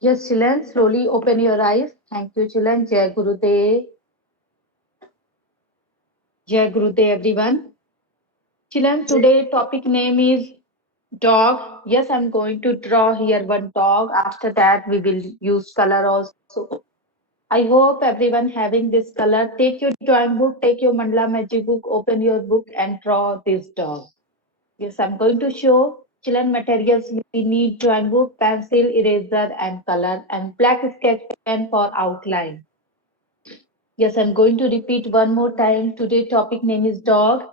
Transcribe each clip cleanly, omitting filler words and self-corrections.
Yes, children, slowly open your eyes. Thank you, children. Jai Gurudev. Jai Gurudev, everyone. Children, today topic name is dog. Yes, I'm going to draw here one dog. After that, we will use color also. I hope everyone having this color. Take your drawing book, take your mandala magic book, open your book and draw this dog. Yes, I'm going to show children materials. We need drawing book, pencil, eraser and color and black sketch pen for outline. Yes, I'm going to repeat one more time. Today topic name is dog.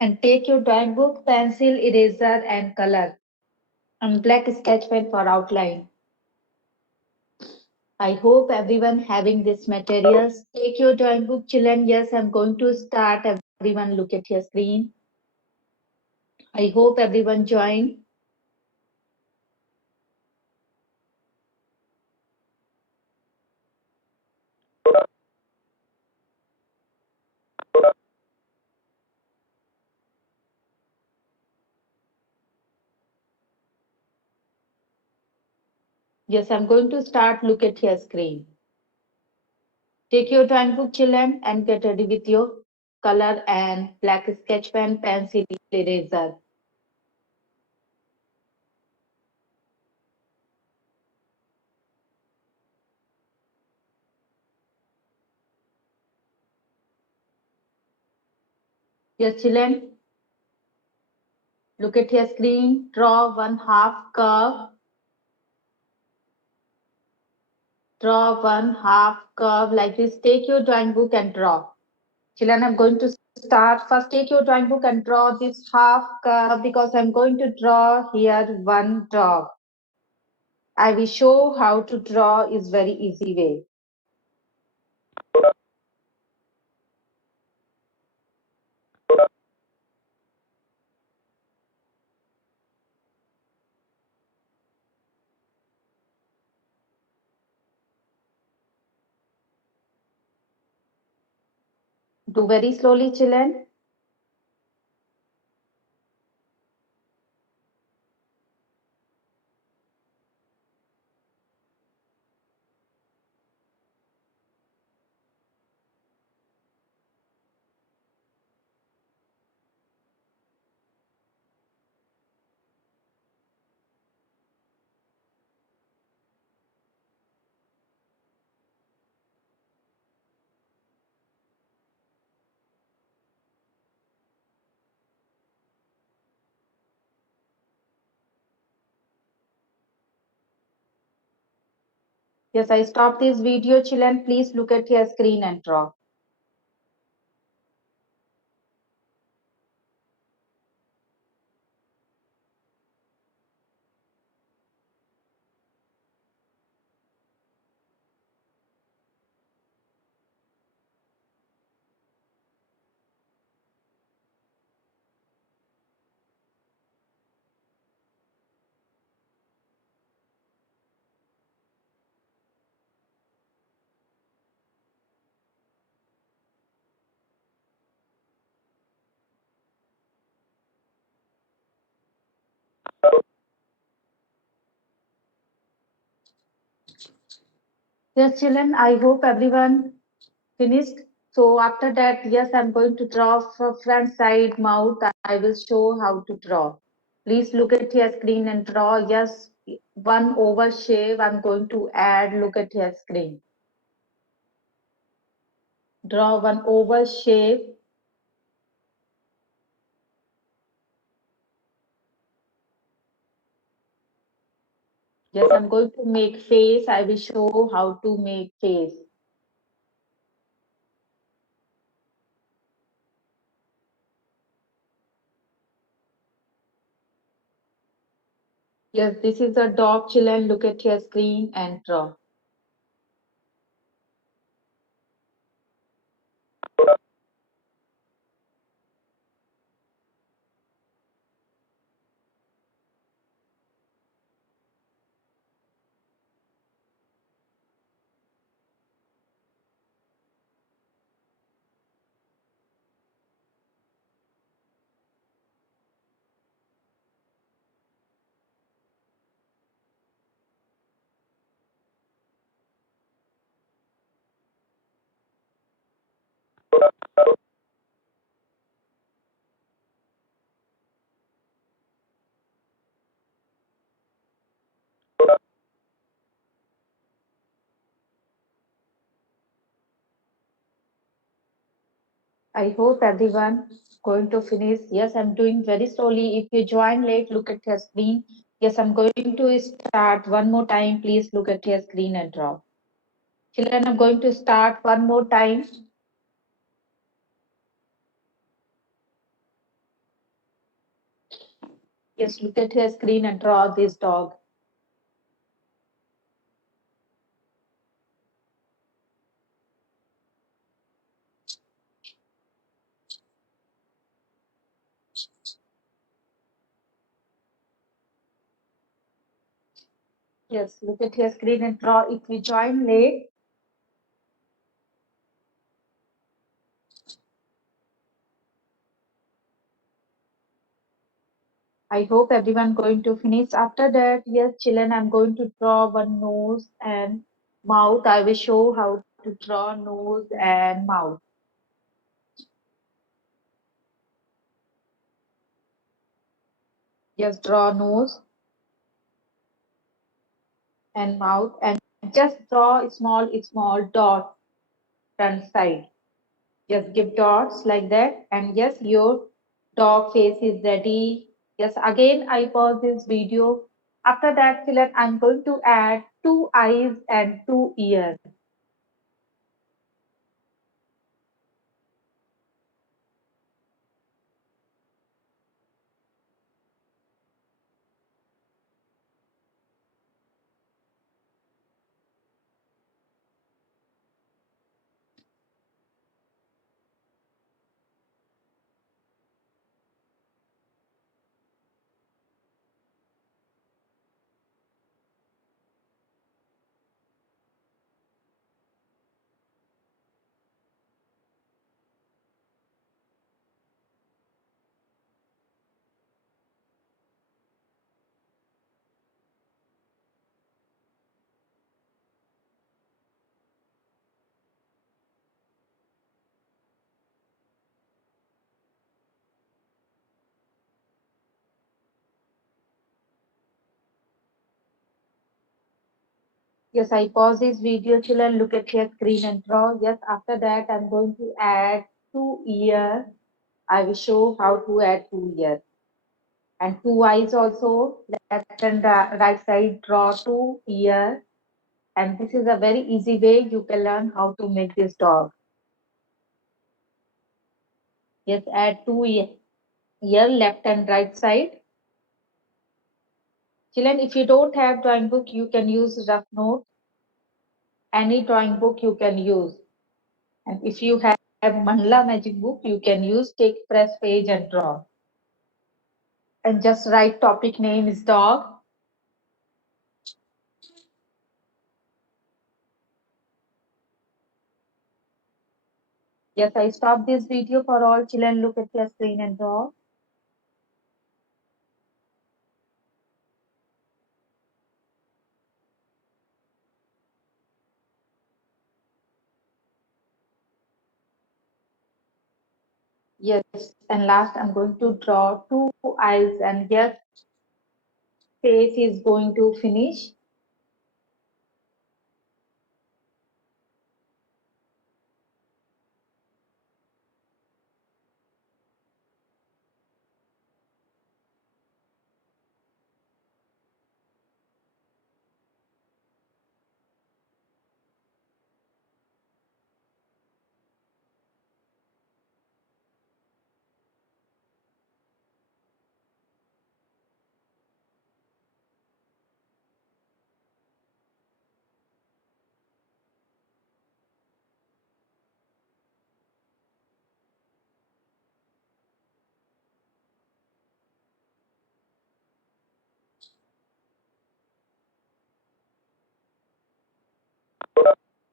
And take your drawing book, pencil, eraser and color and black sketch pen for outline. I hope everyone having this materials. Take your drawing book, children. Yes, I'm going to start. Everyone look at your screen. I hope everyone join. Yes, I'm going to start. Look at your screen. Take your drawing book, children, and get ready with your color and black sketch pen, pencil, eraser. Yes, children, look at your screen. Draw one half curve. Draw one half curve like this. Take your drawing book and draw. Children, I'm going to start. First, take your drawing book and draw this half curve because I'm going to draw here one dog. I will show how to draw is very easy way. Do very slowly, children. Yes, I stop this video, children. Please look at your screen and draw. Yes, children, I hope everyone finished. So after that, yes, I'm going to draw front side mouth. I will show how to draw. Please look at your screen and draw. Yes, one oval shape I'm going to add. Look at your screen. Draw one oval shape. Yes, I'm going to make face. I will show how to make face. Yes, this is a dog, children. Look at your screen and draw. I hope everyone going to finish. Yes, I'm doing very slowly. If you join late, look at your screen. Yes, I'm going to start one more time. Please look at your screen and draw. Children, I'm going to start one more time. Yes, look at your screen and draw this dog. Yes, look at your screen and draw. If you join late, I hope everyone going to finish. After that, yes, children, I'm going to draw one nose and mouth. I will show how to draw nose and mouth. Just draw nose and mouth and just draw small dot front side. Just give dots like that. And yes, your dog face is ready. Yes, again, I pause this video. After that, children, I'm going to add two eyes and two ears. Yes, I pause this video, children. Look at your screen and draw. Yes, after that, I'm going to add two ears. I will show how to add two ears. And two eyes also. Left and right side, draw two ears. And this is a very easy way you can learn how to make this dog. Yes, add two ear left and right side. Children, if you don't have drawing book, you can use rough note. Any drawing book you can use. And if you have Mandala magic book, you can use take press page and draw. And just write topic name is dog. Yes, I stop this video for all children. Look at your screen and draw. Yes, and last I'm going to draw two eyes and yes, face is going to finish.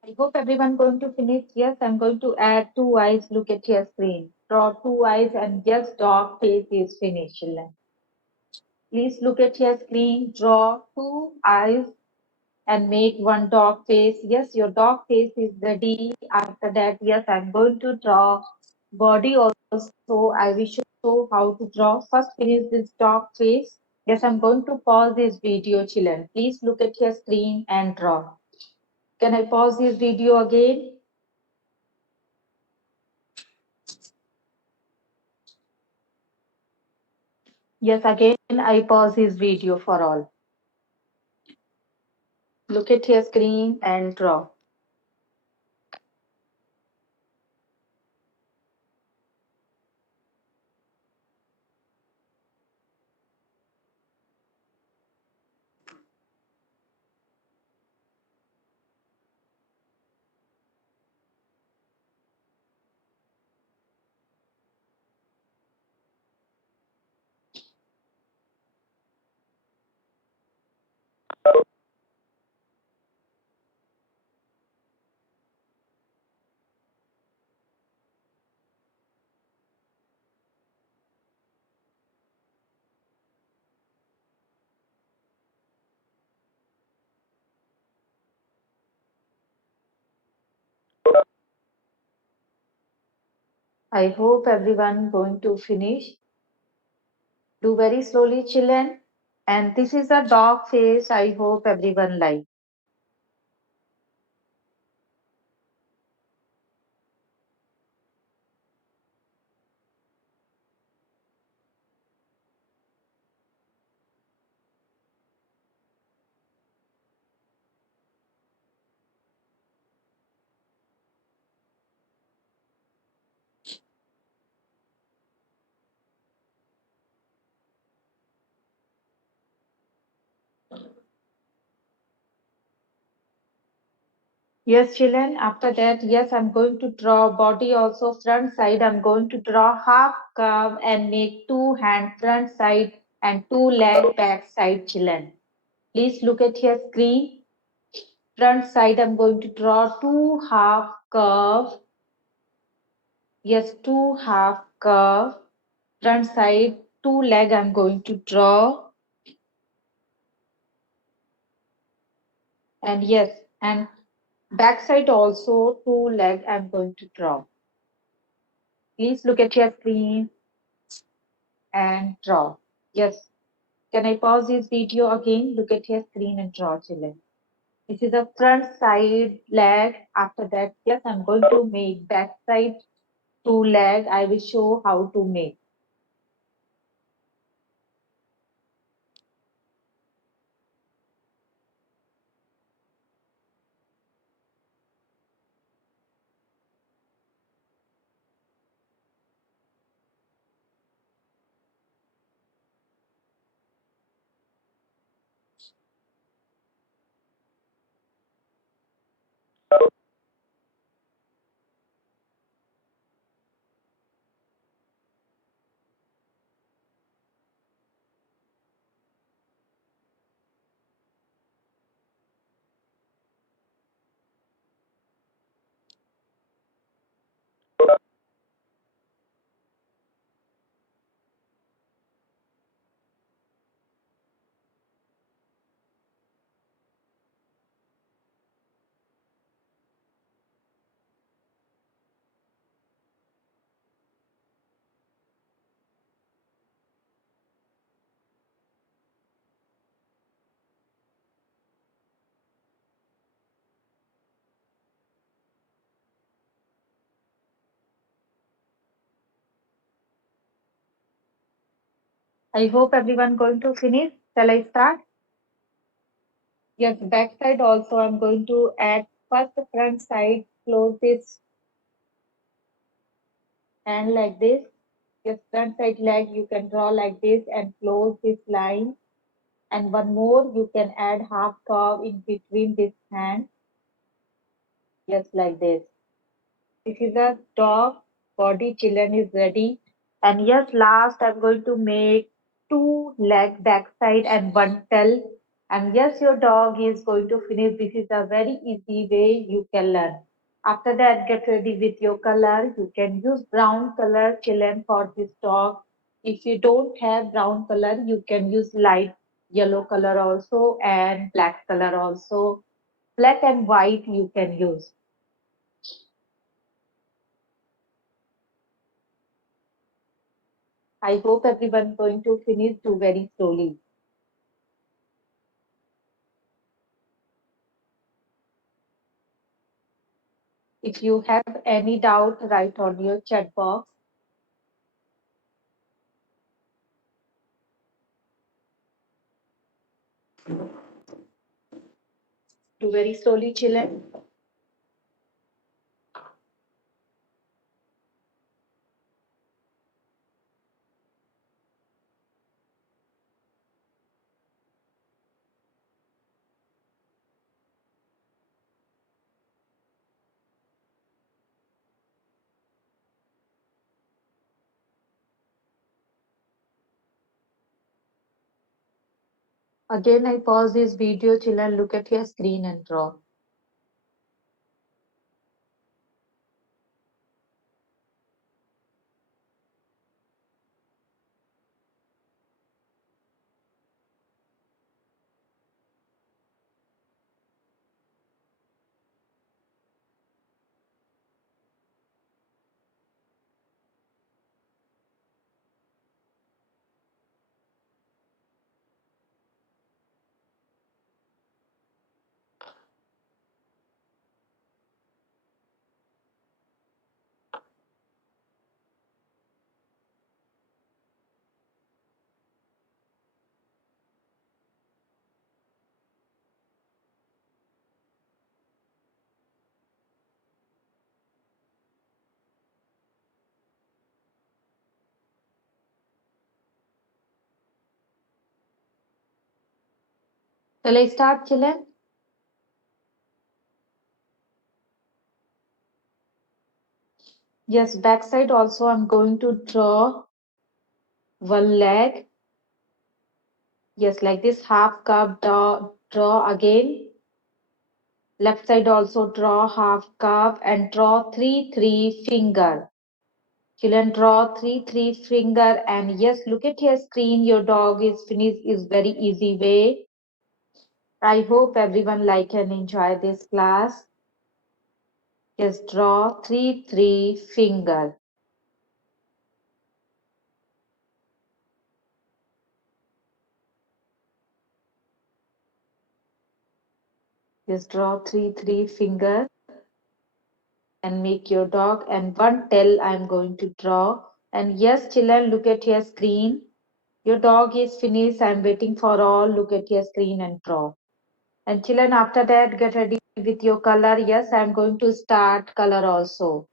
I hope everyone going to finish. Yes, I'm going to add two eyes. Look at your screen. Draw two eyes and yes, dog face is finished. Children. Please look at your screen. Draw two eyes and make one dog face. Yes, your dog face is ready. After that, yes, I'm going to draw Body also, I will show how to draw. First, finish this dog face. Yes, I'm going to pause this video, children. Please look at your screen and draw. Can I pause this video again? Yes, again, I pause this video for all. Look at your screen and draw. I hope everyone going to finish. Do very slowly, children. And this is a dog face. I hope everyone like. Yes, children. After that, yes, I'm going to draw body also front side. I'm going to draw half curve and make two hand front side and two leg back side, children. Please look at your screen. Front side, I'm going to draw two half curve. Yes, two half curve. Front side, two leg I'm going to draw. And yes, and back side also two leg I'm going to draw. Please look at your screen and draw. Yes. Can I pause this video again? Look at your screen and draw, children. This is a front side leg. After that, yes, I'm going to make back side two leg. I will show how to make. I hope everyone going to finish. Shall I start? Yes, back side also I'm going to add first the front side, close this hand like this. Yes, front side leg you can draw like this and close this line. And one more, you can add half curve in between this hand. Yes, like this. This is a dog body, children is ready. And yes, last I'm going to make two leg backside and one tail. And yes, your dog is going to finish. This is a very easy way you can learn. After that, get ready with your color. You can use brown color, children, for this dog. If you don't have brown color, you can use light yellow color also and black color also. Black and white you can use. I hope everyone going to finish too very slowly. If you have any doubt, write on your chat box. Do very slowly, children. Again, I pause this video, children. Look at your screen and draw. Shall I start, children? Yes, backside also I'm going to draw one leg. Yes, like this half cup, draw again. Left side also draw half cup and draw three finger. Children draw three finger and yes, look at your screen. Your dog is finished is very easy way. I hope everyone like and enjoy this class. Just draw three finger. Just draw three finger and make your dog and one tail I'm going to draw. And yes, children, look at your screen. Your dog is finished. I'm waiting for all. Look at your screen and draw. And children, after that, get ready with your color. Yes, I'm going to start color also.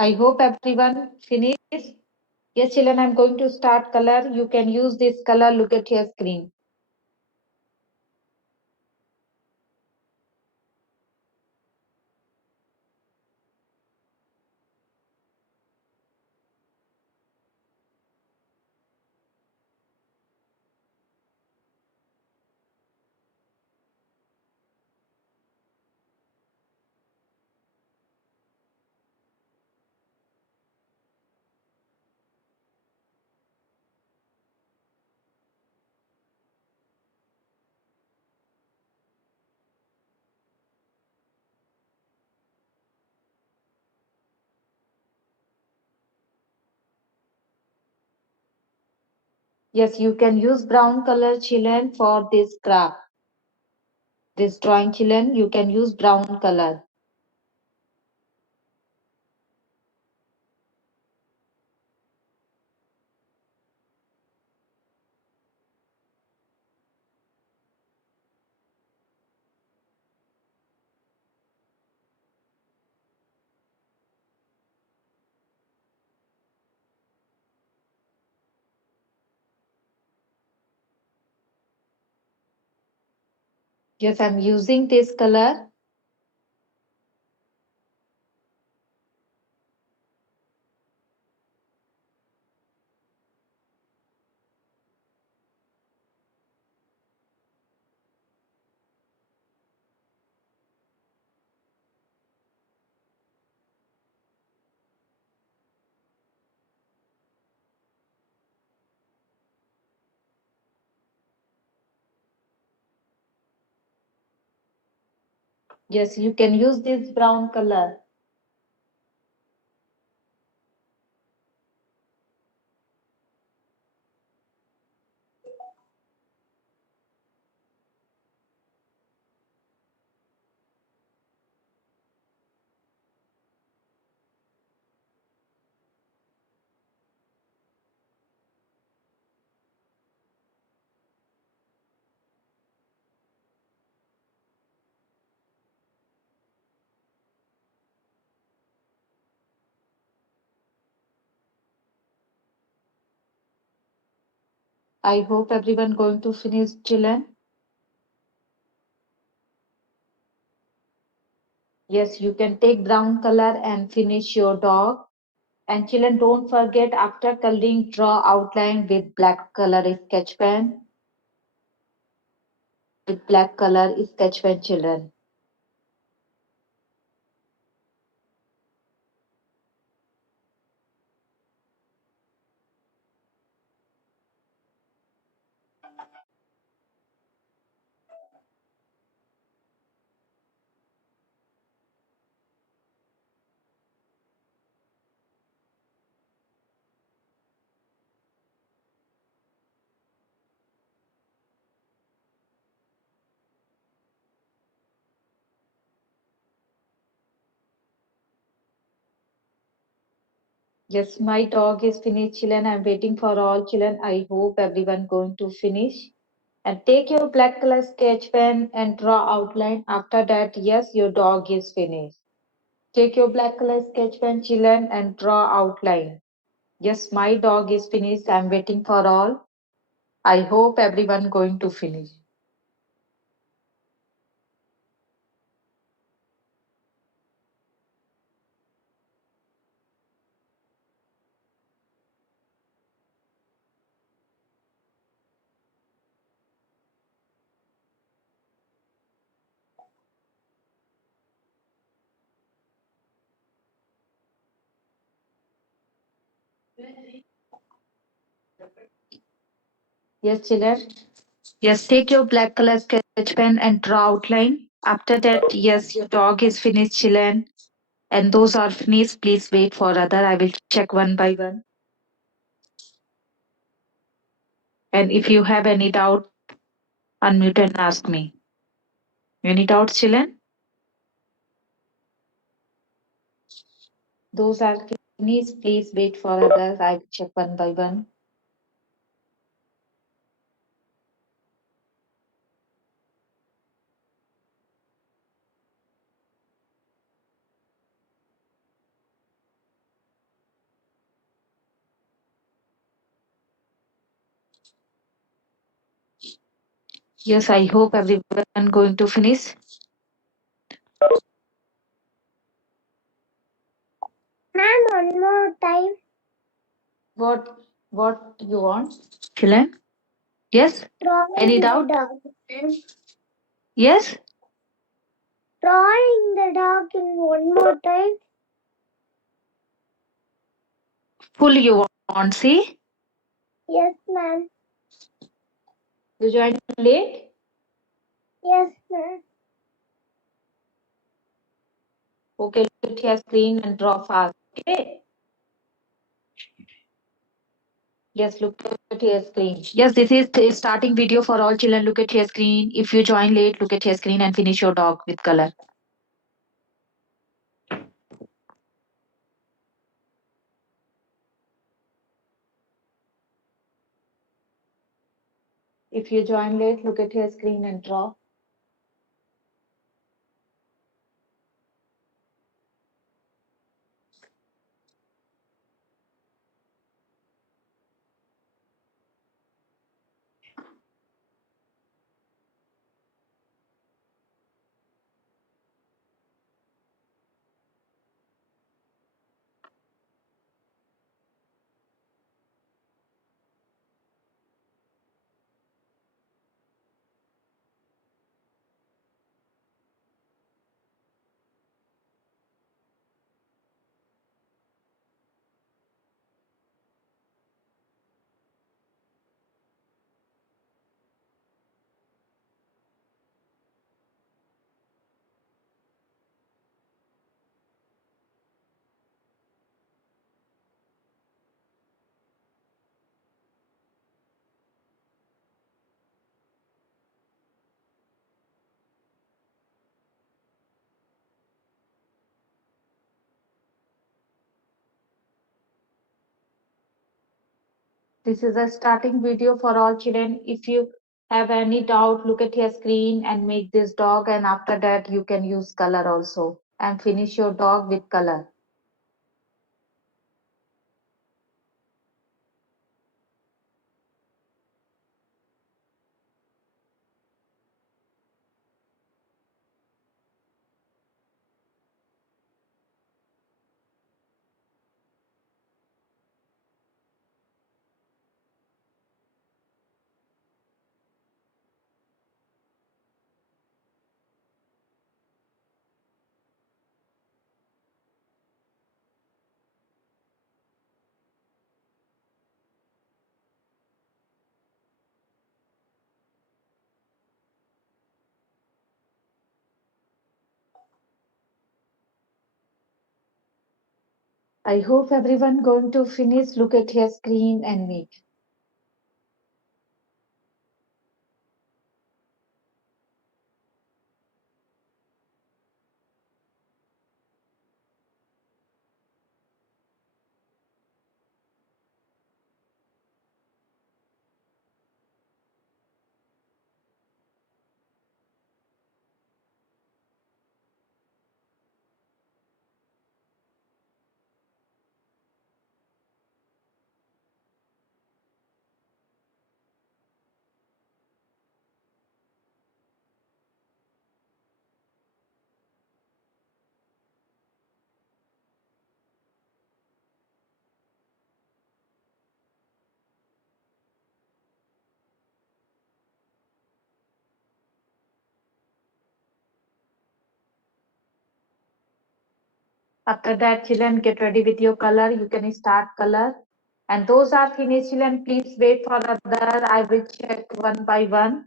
I hope everyone finished. Yes, children, I'm going to start color. You can use this color. Look at your screen. Yes, you can use brown color, children, for this craft. This drawing, children, you can use brown color. Yes, I'm using this color. Yes, you can use this brown color. I hope everyone going to finish, children. Yes, you can take brown color and finish your dog. And children, don't forget after coloring, draw outline with black color sketch pen. With black color sketch pen, children. Yes, my dog is finished, children. I'm waiting for all children. I hope everyone going to finish. And take your black color sketch pen and draw outline. After that, yes, your dog is finished. Take your black color sketch pen, children, and draw outline. Yes, my dog is finished. I'm waiting for all. I hope everyone going to finish. Yes, children. Yes, take your black color sketch pen and draw outline. After that, yes, your dog is finished, children. And those are finished. Please wait for other. I will check one by one. And if you have any doubt, unmute and ask me. Any doubts, children? Those are finished. Please wait for others. I will check one by one. Yes, I hope everyone going to finish. Ma'am, one more time. What you want, children? Yes. Any Drawing the doubt? dog. Yes. Drawing the dog in one more time. Full you want? See. Yes, ma'am. You joined late. Yes, ma'am. Okay, look here screen and draw fast. Okay. Yes, look at your screen. Yes, this is the starting video for all children. Look at your screen. If you join late, look at your screen and finish your dog with color. If you join late, look at your screen and draw. This is a starting video for all children. If you have any doubt, look at your screen and make this dog, and after that you can use color also and finish your dog with color. I hope everyone going to finish. Look at your screen and make. After that, children, get ready with your color. You can start color. And those are finished, children. Please wait for other. I will check one by one.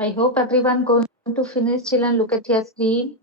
I hope everyone going to finish, children. Look at your screen.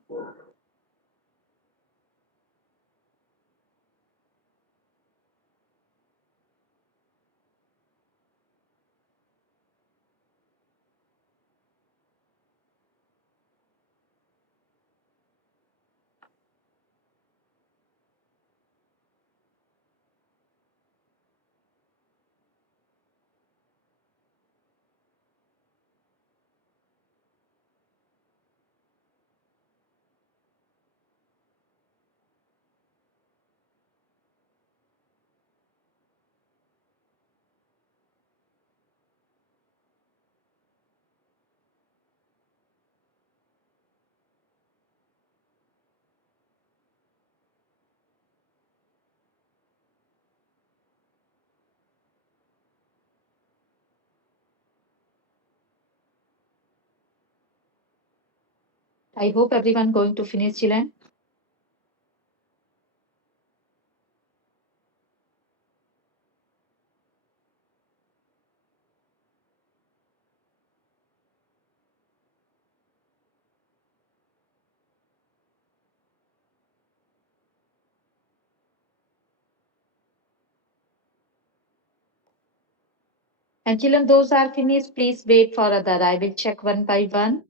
I hope everyone going to finish, children. And children, those are finished. Please wait for other. I will check one by one.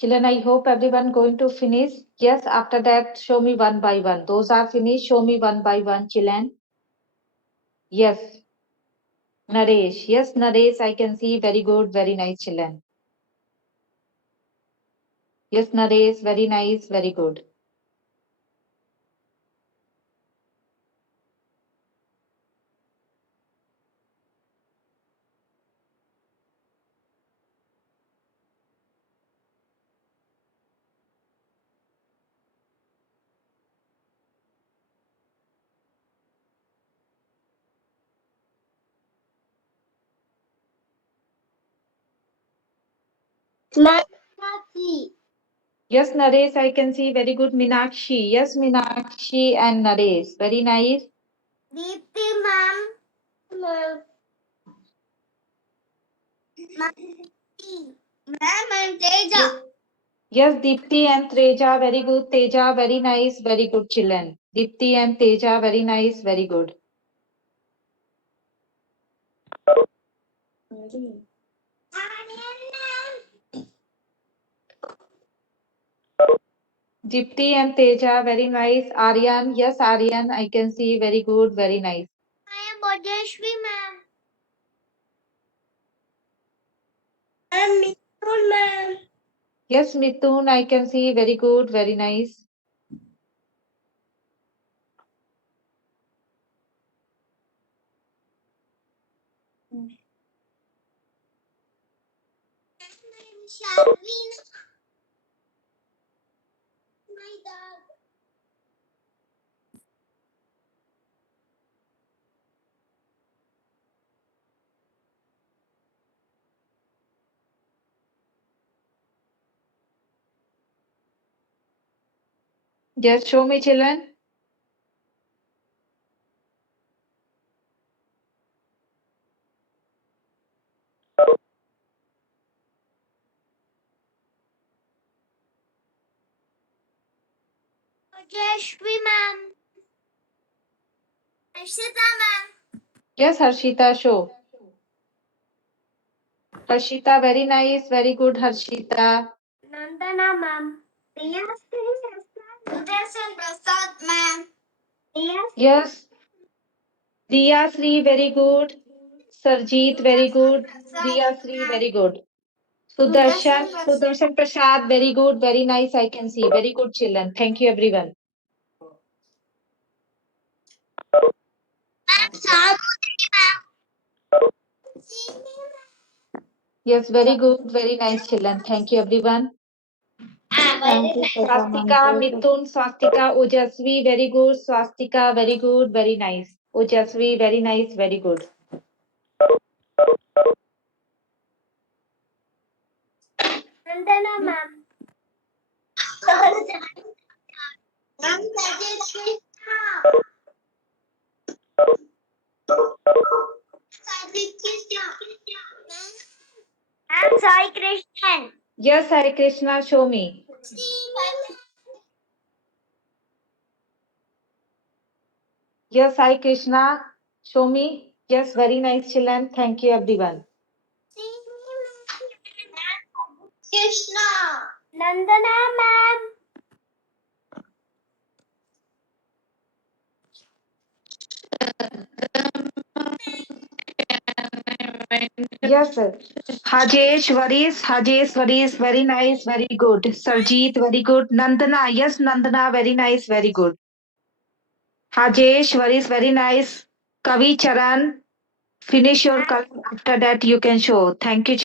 Children, I hope everyone going to finish. Yes, after that, show me one by one. Those are finished. Show me one by one, children. Yes, Naresh. Yes, Naresh, I can see. Very good. Very nice, children. Yes, Naresh. Very nice. Very good. Meenakshi. Yes, Naresh, I can see. Very good, Minakshi. Yes, Minakshi and Naresh. Very nice. Deepti ma'am. Ma'am. Ma'am and Teja. Yes, yes, Deepti and Teja. Very good. Teja, very nice. Very good, children. Deepti and Teja, very nice. Very good. Deepti and Teja, very nice. Aryan, yes, Aryan, I can see. Very good. Very nice. I am Bhojeshwi ma'am. And Mithun ma'am. Yes, Mithun, I can see. Very good. Very nice. Sharvin. My dog. Yes, show me, children. Bhojeshwi ma'am. Harshita ma'am. Yes, Harshita, show. Harshita, very nice. Very good, Harshita. Nandana ma'am. Sudarshan Prasad ma'am. Yes, Diya Sri, very good. Sarjeet, very good. Diya Sri, very good. Sudarshan Prasad, very good. Very nice, I can see. Very good, children. Thank you, everyone. Yes, very good. Very nice, children. Thank you, everyone. Thank you, Swastika, Mithun, Swastika, Ojasvi, very good. Swastika, very good. Very nice. Ojasvi, very nice. Very good. Nandana ma'am. Ma'am, that is Krishna. Ma'am, Sai Krishnan. Yes, Hare Krishna, show me. Yes, Hare Krishna, show me. Yes, very nice, children. Thank you, everyone. Krishna. Nandana ma'am. Yes, sir. Hajesh, Varis, very nice, very good. Sarjeet, very good. Nandana, yes, Nandana, very nice, very good. Hajesh, Varis, very nice. Kavi Charan, finish your color. After that, you can show. Thank you.